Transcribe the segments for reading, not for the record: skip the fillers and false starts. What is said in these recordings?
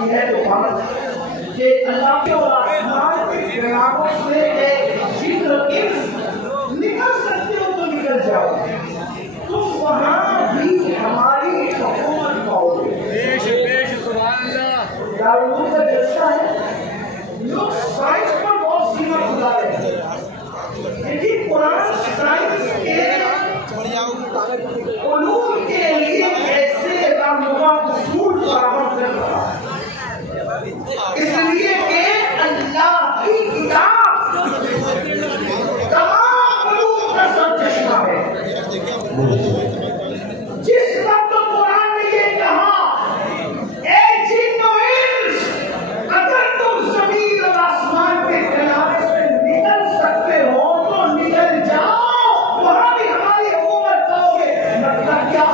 باقی ہے تو بات کہ اللہ کے اور آسمان کے گناہوں سے ایک جن نکل سکتے ہو تو نکل جاؤ، تم وہاں بھی ہماری حکومت پاؤ گے۔ دارالعلوم کا جلسہ ہے، لوگ سائنس پر بہت سیما کھلا رہے ہیں، لیکن قرآن سائنس کے علوم کے لیے ایسے رہنما اصول فراہم کر رہا ہے، اس لیے کہ اللہ کی کتاب تمام علوم کا سرچشمہ ہے۔ جس وقت قرآن نے یہ کہا اے جن و انس اگر تم زمین اور آسمان کے کنارے سے نکل سکتے ہو تو نکل جاؤ، وہاں بھی ہماری حکومت پاؤ گے۔ مطلب کیا؟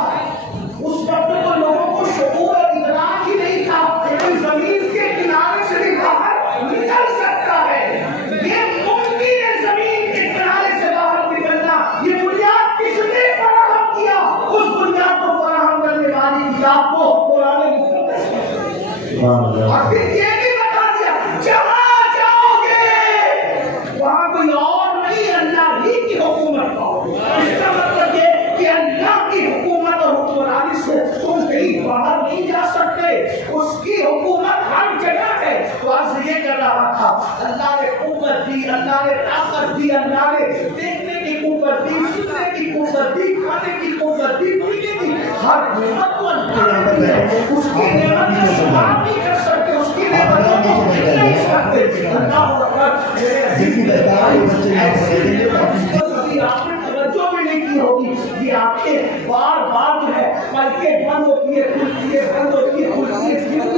اس وقت تو لوگوں کو شعور اور ادراک ہی نہیں تھا کہ کوئی زمین کے کنارے سے بھی باہر نکل سکتا ہے۔ یہ ممکن ہے زمین کے کنارے سے باہر نکلنا، یہ بنیاد کس نے فراہم کیا؟ اس بنیاد کو فراہم کرنے والی کتاب کو قرآن مقدس ہے۔ اور پھر یہ بھی بتا دیا جہاں جاؤ گے وہاں کوئی اور نہیں، اللہ ہی کی حکومت پاؤ گے۔ اس کا مطلب یہ کہ اللہ کی حکومت اور حکمرانی سے تم کہیں باہر نہیں جا سکتے، اس کی حکومت ہر جگہ ہے۔ تو آج یہ کر رہا تھا، اللہ نے قوت دی، اللہ نے طاقت دی، اللہ نے دیکھنے کی قوت دی، سننے کی قوت دی، کھانے کی قوت دی، پینے کی ہر نعمت کو اللہ نے دی ہے۔ اس کی نعمت کا شمار نہیں کر سکتے، اس کی نعمتوں کو گر نہیں سکتے۔ اللہ اکبر، ایسی آپ نے توجہ بھی نہیں کی ہوگی، یہ آنکھیں بار بار جو ہے پلکیں بند ہوتی ہے، کھلتی ہے، بند ہوتی ہے، کھلتی ہے، کیوں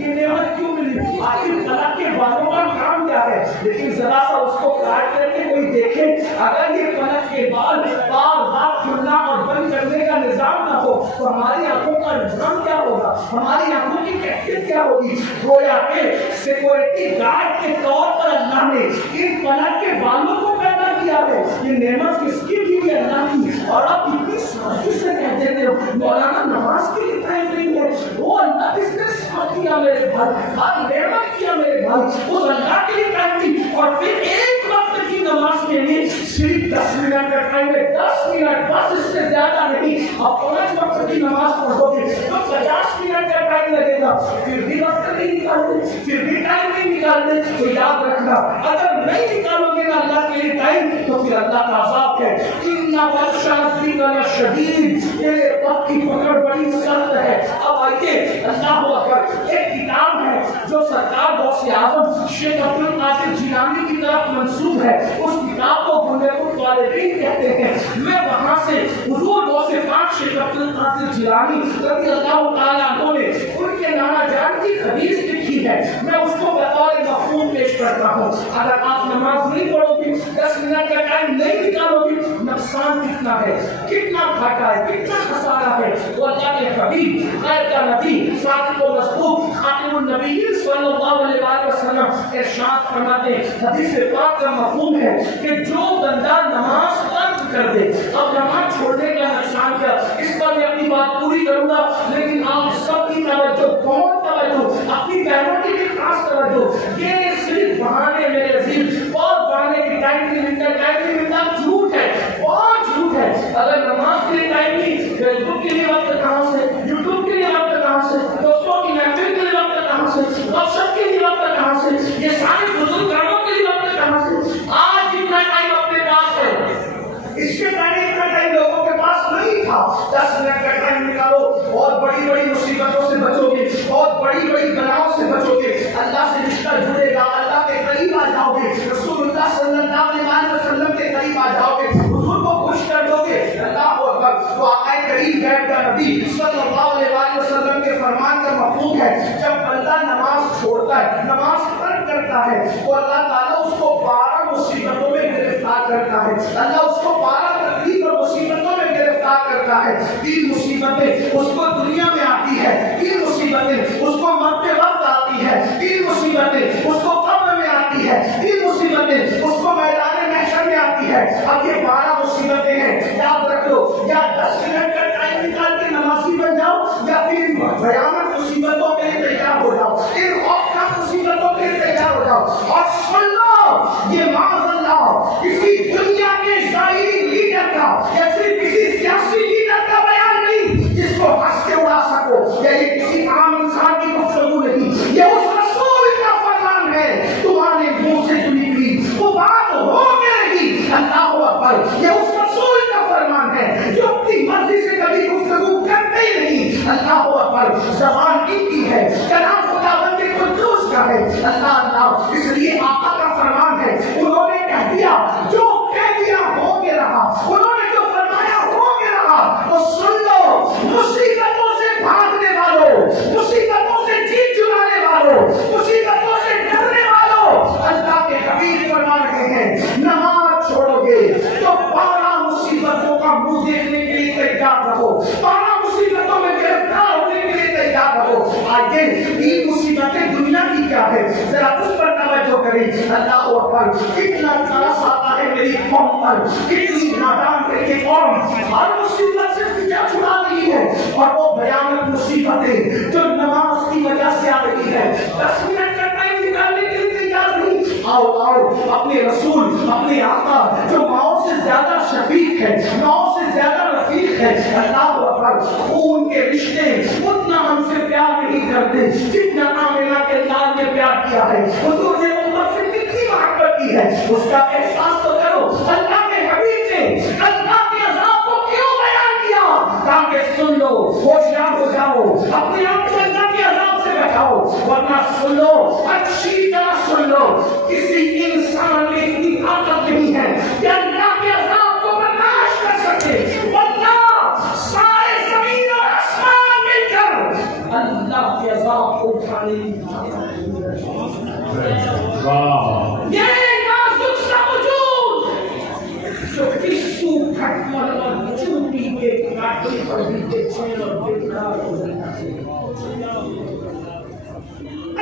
یہ نعمت کیوں ملی؟ آخر فلک کے بالوں کا کام کیا ہے؟ لیکن ذرا سا اس کو کاٹ کر کے کوئی دیکھے، اگر یہ فلک کے بال بار بار کھلنا اور بند کرنے کا نظام نہ ہو تو ہماری آنکھوں کا نظام کیا ہوگا؟ ہماری آنکھوں کی کیفیت کیا ہوگی؟ گویا کہ سیکورٹی گارڈ کے طور پر اللہ نے ان فلک کے بالوں کو پیدا کیا ہے۔ یہ نعمت کس کی بھی ہے؟ اللہ کی۔ اور آپ اتنی سادگی سے کہتے ہیں مولانا نماز کے لیے ٹائم نہیں ہے، وہ اللہ کس نے ساتھ کیا میرے بھائی، ہر نعمت کیا میرے بھائی، اس اللہ کے لیے ٹائم نہیں۔ اور پھر ایک وقت کی نماز کے لیے صرف 10 منٹ کا ٹائم ہے، 10 منٹ بس، اس سے زیادہ نہیں۔ آپ 5 وقت کی نماز پڑھو گے تو 50 منٹ کا ٹائم لگے گا، پھر بھی وقت نہیں نکالتے، پھر بھی ٹائم نہیں نکالتے۔ تو یاد رکھنا، اگر نہیں نکالو گے نا اللہ کے لیے ٹائم تو پھر اللہ کا عذاب ہے۔ شدید، میرے رب کی پکڑ بڑی سخت ہے۔ اب آئیے، اللہ اکبر، ایک کتاب ہے جو سرکار غوث اعظم شیخ عبد القادر جیلانی کی طرف منسوب ہے، اس کتاب کو بنیاد الطالبین کہتے ہیں۔ میں وہاں سے حضور غوث پاک شیخ عبد القادر جیلانی رضی اللہ تعالیٰ عنہ نے ان کے نانا جان کی حدیث لکھی ہے، میں اس کو بطور مفہوم پیش کرتا ہوں۔ اگر آپ نماز نہیں پڑھو گے، 10 منٹ کا ٹائم نہیں نکالو گے، نقصان کتنا ہے، کتنا گھاٹا ہے، کتنا خسارہ ہے۔ وہ اللہ کے حبیب، خیر کا نبی، صادق و مصدوق، خاتم النبیین صلی اللہ علیہ وسلم ارشاد فرماتے ہیں، حدیث پاک کا مفہوم ہے کہ جو بندہ نماز ترک کر دے، اب نماز چھوڑنے کا نقصان کیا، اس پر میں اپنی بات پوری کروں گا، لیکن آپ سب کی توجہ، بہت توجہ، اپنی بہنوں کی بھی خاص توجہ، یہ صرف بہانے میرے عزیز، بہت بہانے کی ٹائم نہیں ملتا، ٹائم نہیں ملتا، جھوٹ ہے، بہت جھوٹ ہے۔ اگر نماز کے لیے ٹائم نہیں، فیس بک کے لیے وقت کہاں سے، یوٹیوب کے لیے وقت کہاں سے، دوستوں کی محفل کے لیے وقت کہاں سے، واٹسپ کے لیے وقت کہاں سے، یہ سارے بزرگانوں کے لیے وقت کہاں سے؟ آج اتنا ٹائم اپنے پاس ہے، اس سے پہلے اتنا ٹائم لوگوں کے پاس نہیں تھا۔ 10 منٹ کا ٹائم نکالو، بہت بڑی بڑی مصیبتوں سے بچو گے، بہت بڑی بڑی بلاؤں سے بچو گے، اللہ سے رشتہ جڑے گا، اللہ کے قریب آ جاؤ گے، رسول اللہ صلی اللہ علیہ وسلم کے قریب آ جاؤ گے، حضور کو خوش کر دو گے۔ اللہ اکبر، تو آقا کریم غیب کا نبی صلی اللہ علیہ وسلم کے فرمان کا مفہوم ہے، جب بندہ نماز چھوڑتا ہے، نماز ترک کرتا ہے، تو اللہ تعالیٰ اس کو 12 مصیبتوں میں گرفتار کرتا ہے، اللہ اس کو 12 تکلیف اور مصیبتوں میں گرفتار کرتا ہے۔ 3 مصیبتیں اس کو دنیا میں آتی ہے، 3 مصیبتیں اس کو مرتے وقت آتی ہے، 3 مصیبتیں اس کو قبر میں آتی ہے، 3 مصیبتیں اس کو میدان محشر میں آتی ہے۔ اب یہ 12 مصیبتیں ہیں، یاد رکھ لو، یا 10 منٹ کا ٹائم نکال کے نمازی بن جاؤ، یا پھر بھیانک مصیبتوں کے لیے تیار ہو جاؤ۔ اللہ اللہ، اس لیے آقا کا فرمان ہے، انہوں نے کہہ دیا جو کہہ دیا ہو کے رہا، انہوں نے جو فرمایا ہو کے رہا، تو سن لو مصیبتوں سے بھاگنے والوں، مصیبتوں سے جی چرانے والوں، مصیبتوں سے ڈرنے والوں، اللہ کے حبیب فرما رہے ہیں نماز چھوڑو گے تو 12 مصیبتوں کا منہ دیکھنے کے لیے تیار رہو، 12 مصیبتوں میں گرفتار ہونے کے لیے تیار رہو۔ آگے 3 مصیبتیں دنیا کی کیا ہے ذرا اس پر توجہ کریں۔ اللہ اکبر، کتنا ترس آتا ہے میری قوم پر، کتنی نادان ہے یہ قوم، ہر مصیبت سے پیچھا چھڑا رہی ہے، اور وہ بھیانک مصیبتیں جو نماز کی وجہ سے آ رہی ہے 10 منٹ کا ٹائم نکالنے کے لیے تیار نہیں۔ آؤ آؤ اپنے رسول، اپنے آقا جو ماؤں سے زیادہ شفیق ہے، ماؤں سے زیادہ رفیق ہے، اللہ اکبر، خون کے رشتے اتنا ہم سے پیار نہیں کرتے جتنا آمنہ کے لال نے پیار کیا ہے۔ حضور نے امت سے کتنی محبت کی ہے، اس کا احساس تو کرو۔ اللہ کے حبیب نے اللہ کے عذاب کو کیوں بیان کیا؟ تاکہ سن لو، ہوشیار ہو جاؤ، اپنے آپ کو اللہ کے عذاب سے بچاؤ، ورنہ سن لو، اچھی طرح سن لو، کسی انسان میں اتنی طاقت نہیں ہے کہ اللہ کے عذاب کو برداشت کر سکے، ورنہ سارے زمین اور آسمان مل کر اللہ کے عذاب کو اٹھانے کی یہ نازک سا وجود جو ٹسو کھٹمل اور چوٹی کے کاٹے پر بھی بے چین اور بیقرار ہو جاتا ہے،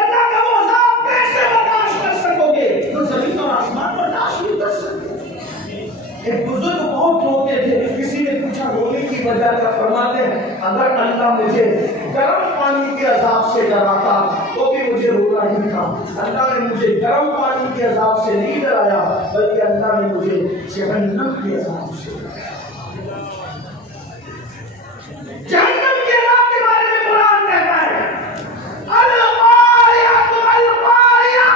اللہ کا وہ عذاب کیسے برداشت کر سکو گے جو زمین اور آسمان برداشت نہیں کر سکتے۔ ایک بزرگ بہت روتے تھے، کسی نے پوچھا رونے کی وجہ کیا؟ فرماتے ہیں اگر اللہ مجھے گرم پانی کے عذاب سے ڈراتا تو بھی مجھے رونا ہی تھا۔ اللہ نے مجھے گرم پانی کے عذاب سے نہیں ڈرایا بلکہ اللہ نے مجھے جہنم کے عذاب سے ڈرایا۔ جہنم کے عذاب کے بارے میں قرآن کہتا ہے القاریہ القاریہ،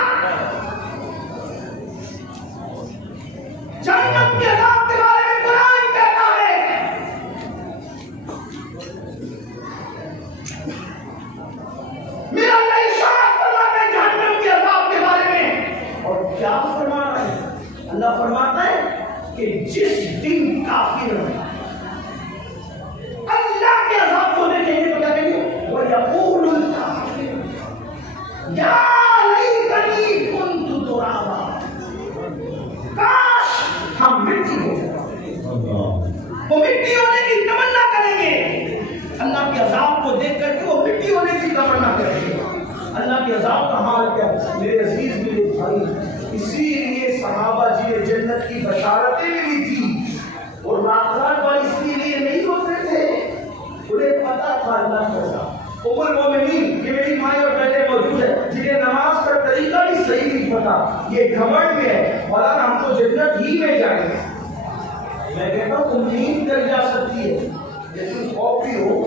جہنم کے عذاب کے بارے میں قرآن کہتا ہے میرا اللہ ارشاد فرماتا ہے جہنم کے عذاب کے بارے میں، اور کیا فرما رہا ہے؟ اللہ فرماتا ہے کہ جس دن کافر اللہ کے عذاب کو دیکھیں گے تو کیا کہیں گے؟ وَيَقُولُ الْكَافِرُ يَا لَيْتَنِي كُنتُ تُرَابًا، کاش ہم مٹی ہو جائیں۔ وہ مٹی ہونے کی تمنا کریں گے، اللہ کے عذاب کو دیکھ کر کے وہ مٹی ہونے کی تمنا کریں گے۔ اللہ کے عذاب کا حال کیا؟ میرے عزیز میرے بھائی، اسی لیے صحابہ جی نے جنت کی بشارتیں ملی تھی، اور راکھان پر اس لیے نہیں ہوتے تھے، انہیں پتا تھا اللہ کا عذاب۔ ام المومنین، یہ میری مائیں اور بیٹے موجود ہیں جنہیں نماز کا طریقہ بھی صحیح نہیں پتا، یہ گھمنڈ میں ہے مولانا ہم تو جنت ہی میں جائیں گے۔ میں کہتا ہوں امید کر جا سکتی ہے لیکن خوف بھی ہو،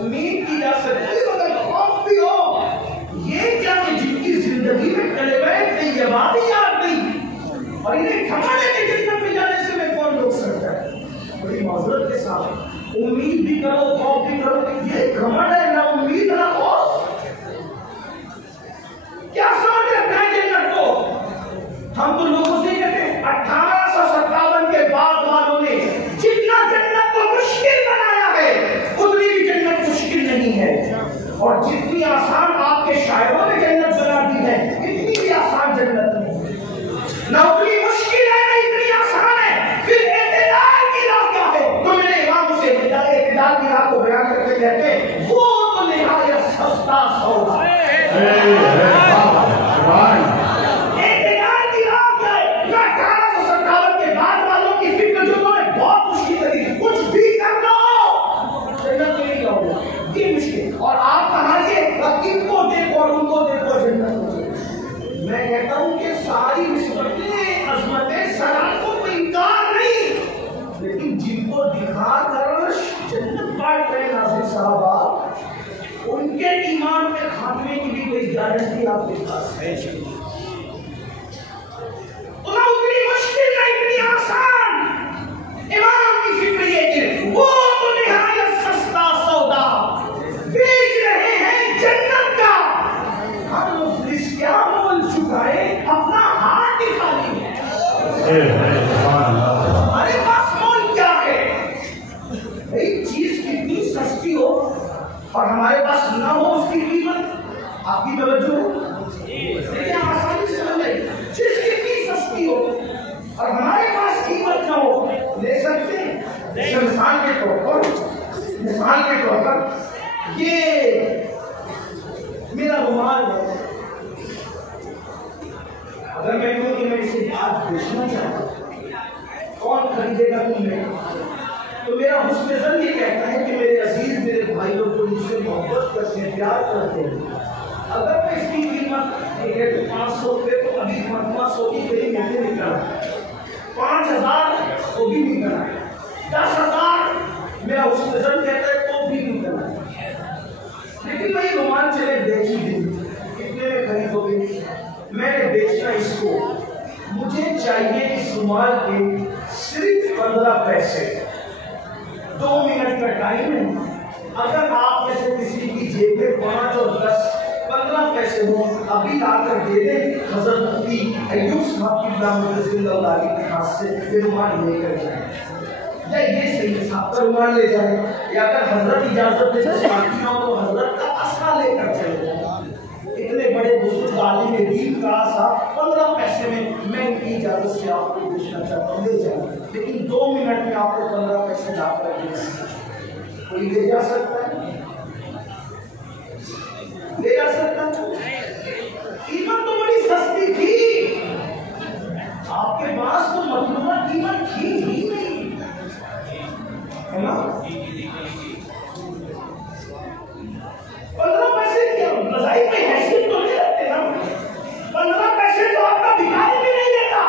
امید کی جا سکتی ہے مگر خوف بھی ہو۔ یہ کیا کہ جن کی زندگی میں کلمہ طیبہ بھی آ گئی اور انہیں گھمنڈ ہے کہ جنت میں جانے سے میں کون روک سکتا ہے؟ بڑی معذرت کے ساتھ امید بھی کرو خوف بھی کرو، یہ گھمنڈ ہے، نہ امید نہ خوف۔ کیا سمجھ رکھا ہے جنت کو؟ ہم تو لوگوں سے کہتے ہیں 1857 کے بعد والوں نے جتنا جنت کو مشکل بنایا ہے اتنی بھی جنت مشکل نہیں ہے، اور جتنی آسان آپ کے شاعروں نے جنت بنا دی ہے اتنی بھی آسان جنت نہیں ہے، نہ اتنی مشکل ہے نہ اتنی آسان ہے۔ پھر اعتدال کی راہ کیا ہے؟ تو میرے امام سے اعتدال کی راہ کو بیان کرتے کہتے ہیں وہ تو نہایت سستا سودا ہے۔ اعتدال کی راہ کیا ہے؟ 1857 کے بعد والوں کی فکر جو انہوں نے بہت مشکل کری، کچھ بھی کر لو جنت میں نہیں ہوگا، یہ مشکل۔ اور آپ کہاں یہ ان کو دیکھو اور ان کو دیکھو جنت ہو جائے۔ میں کہتا ہوں کہ ساری نسبتیں عظمتیں سلامتوں کو انکار نہیں، لیکن جن کو دکھا کر جنت پاٹ کرے ناظرین صحابہ، ان کے ایمان کے خاتمے کی بھی کوئی گارنٹی آپ کے پاس ہے؟ تو نہ اتنی مشکل نہ اتنی آسان۔ امام کی فکر یہ کہ وہ تو نہایت سستا سودا بیچ رہے ہیں جنت کا، ہر مفلس ہمارے پاس مول کیا ہے؟ ایک چیز کتنی سستی ہو اور ہمارے پاس نہ ہو اس کی قیمت آپ کی توجہ لیکن آپ آسانی سے سمجھ لیں چیز کتنی سستی ہو اور ہمارے پاس قیمت نہ ہو لے سکتے ہیں. مثال کے طور پر یہ میرا رومال ہے. اگر میں کہوں کہ میں اسے آج بیچنا چاہتا ہوں کون خریدے گا تم میں؟ تو میرا حسن ظن یہ کہتا ہے کہ میرے عزیز میرے بھائی لوگ جو مجھ سے محبت کرتے ہیں پیار کرتے ہیں اگر میں اس کی قیمت 500 روپے تو ابھی 500 کی کہیں مہینے نکلا 5000 وہ بھی نہیں کرنا 10,000 میرا حسن ظن کہتا ہے تو بھی نہیں کرنا. لیکن میں یہ رومان چلے بیچی دوں کتنے میں خریدو گے؟ میں نے بیچنا اس کو مجھے چاہیے اس رومال کے صرف 15 پیسے. 2 منٹ کا ٹائم ہے. اگر آپ میں سے کسی کی جیب میں 5 اور 10 15 پیسے ہوں ابھی لا کر دے دیں. حضرت مفتی ایوب صاحب کی نام رضی اللہ علیہ کے ہاتھ سے یہ رومال لے کر جائیں یا یہ صحیح صاحب کا رومال لے جائیں یا اگر حضرت اجازت دے ساتھی ہوں تو حضرت کا اسا لے کر چلے جائیں. اتنے بڑے بزرگ عالم دین کا سا 15 پیسے میں ان کی اجازت سے آپ کو بیچنا چاہتا ہوں لے جائیں. لیکن 2 منٹ میں آپ کو 15 پیسے لا کر دے سکتا کوئی لے جا سکتا ہے؟ لے جا سکتا ہے؟ قیمت تو بڑی سستی تھی. آپ کے پاس تو مطلوبہ قیمت تھی ہی نہیں ہے نا. 15 پیسے کی رضائی پہ حیثیت تو نہیں رکھتے نا. 15 پیسے تو آپ کا بھکاری بھی نہیں دیتا.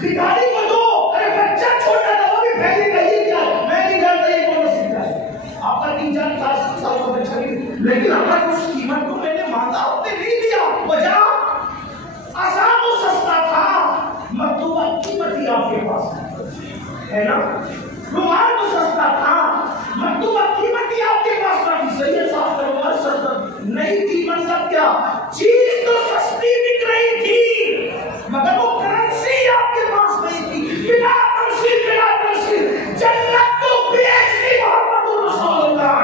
بھکاری کو دو ارے بچہ چھوٹا تھا وہ بھی پھیلے گا یہ کیا میں نہیں جانتا یہ کون سیکھتا ہے. آپ کا 3-4 سال کا بچہ نہیں لیکن اگر اس قیمت کو میں نے مانگا آپ نے نہیں دیا. وجہ آسان و سستا تھا مطلوبہ قیمت ہی آپ کے پاس ہے نا. رومال تو سستا تھا مطلوبہ قیمت ہی آپ کے پاس تھی. سید صاحب کا رومال سستا نہیں تھی. مطلب کیا چیز تو سستی بک رہی تھی مگر وہ کرنسی آپ کے پاس نہیں تھی. بلا تمثیل جنت تو بیچ دی محمد رسول اللہ.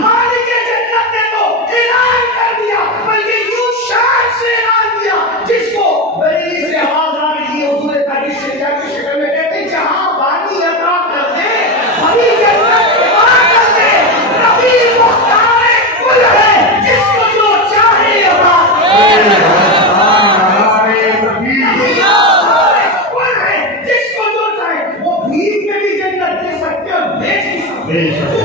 مالک جنت نے تو اعلان کر دیا بلکہ یوں شان سے اعلان کیا جس کو بریلی سے آواز آ رہی ہے حضور پاک شجاع کی شکل میں کہتے جہاں بانی عطا کر دے بھری جنت عطا کر دے. نبی مختار کل ہے جس کو جو چاہے عطا کل ہے جس کو جو چاہے. وہ بھیک میں بھی جنت دے سکتے اور بیچ نہیں سکتے.